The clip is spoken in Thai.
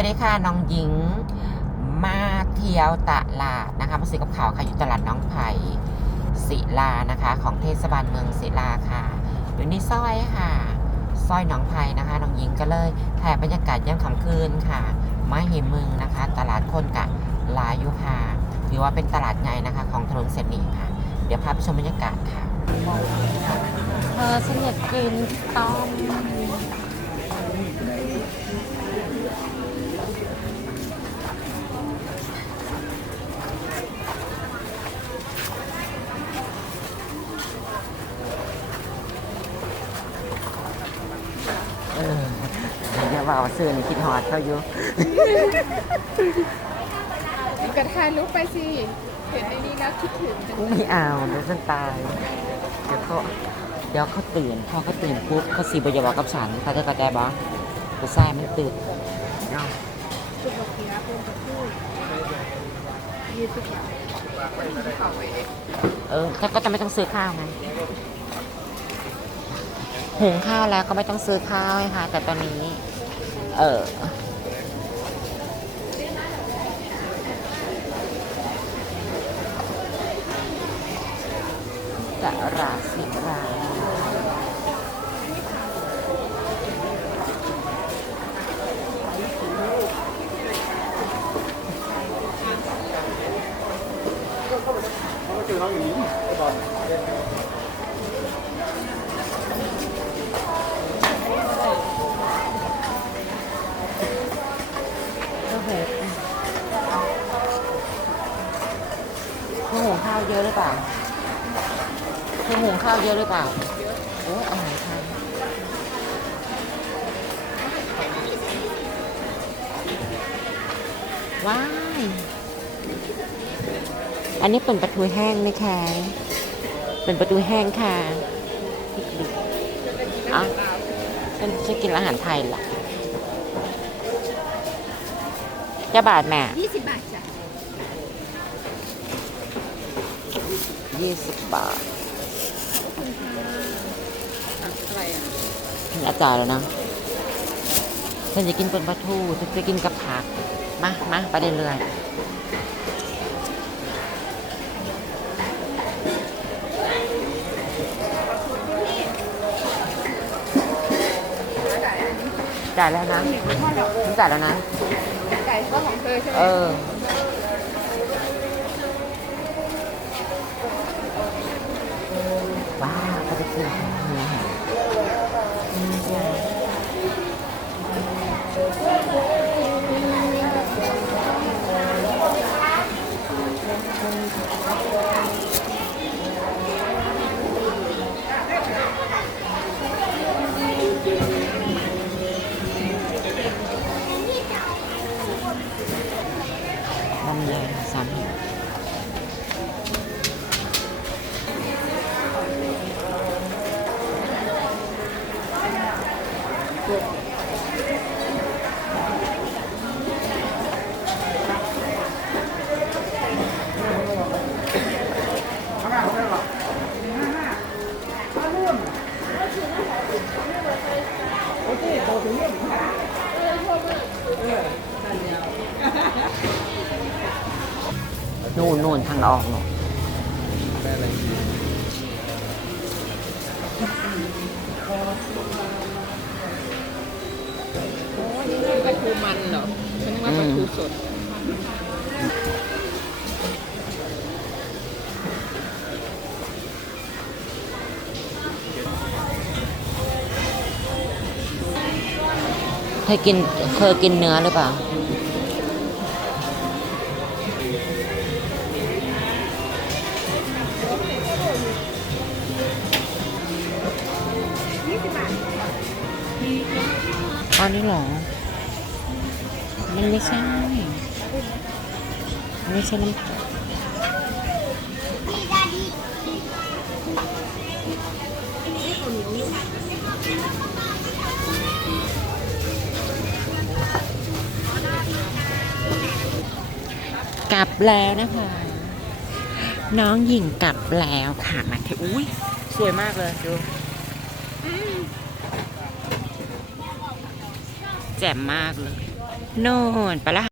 วัสดีค่ะน้องหญิงมาเที่ยวตลาดนะคะมาซื้อกับข่าวค่ะอยู่ตลาดน้องไผ่ศิลานะคะ ของเทศบาลเมืองศิลาค่ะอยู่ในซอยค่ะซอยหนองไผ่นะคะน้องหญิงก็เลยถ่ายบรรยากาศยามค่ำคืนค่ะมาเห็นเมืองนะคะ ตลาดคนกะหลายอยู่ค่ะถือว่าเป็นตลาดใหญ่นะคะ ของถนนเส้นนี้ค่ะ เดี๋ยวพาไปชมบรรยากาศค่ะเธอฉันอยากกินต้ม เออเดี๋ย วว่าเอาเสื้อนี่คิดฮอดเขาอยู่ กระทายลุกไปสิ เห็นในนี้แล้วคิดถึงจังไม่เอาเดี๋ยวฉันตาย เดี๋ยวเขาเดี๋ยวเขาตื่นพอเขาตื่นปุ๊บเขาสีบอยาบอกกับฉันเขาจะกระแตบอกูใส่มันตื่นเนาะสุขภาพเป็นกระพูดยี่สิบบาทเขาไปเองเออถ้าก็จะไม่ต้องซื้อข้าวไงหุงข้าวแล้วก็ไม่ต้องซื้อข้าวให้ค่ะแต่ตอนนี้ เออกะราศิราโาวเยอะหรือเปล่าเธอหุงข้าวเยอะหรือเปล่าโอ้อาหารไทยว้าย อันนี้เป็นปลาทูแห้งไหมคะเป็นปลาทูแห้งค่ะอะฉันจะกินอาหารไทยเหรอจะบาทแม่ยี่สิบาทจ้ะ ยี่สิบบาทอะไรอะถึงอาจารย์แล้วนะฉันจะกินเป็นปลาทูฉันจะกินกับผัก มา มาไปเรื่อยจ่ายแล้วนะฉันจ่ายแล้วนะไก่ก็ของเธอใช่ไหมเออ ลำไยส นู่นนู่นทางออกนู่นปลาทูมันเหรอฉันนึกว่าปลาทูสดเคยกินเคยกินเนื้อหรือเปล่า อันนี้เหรอ มันไม่ใช่ ไม่ใช่น้ำกลับแล้วนะคะ น้องหญิงกลับแล้วค่ะมาเทอุ้ยสวยมากเลยดู แจ่มมากเลย โน่นไปละ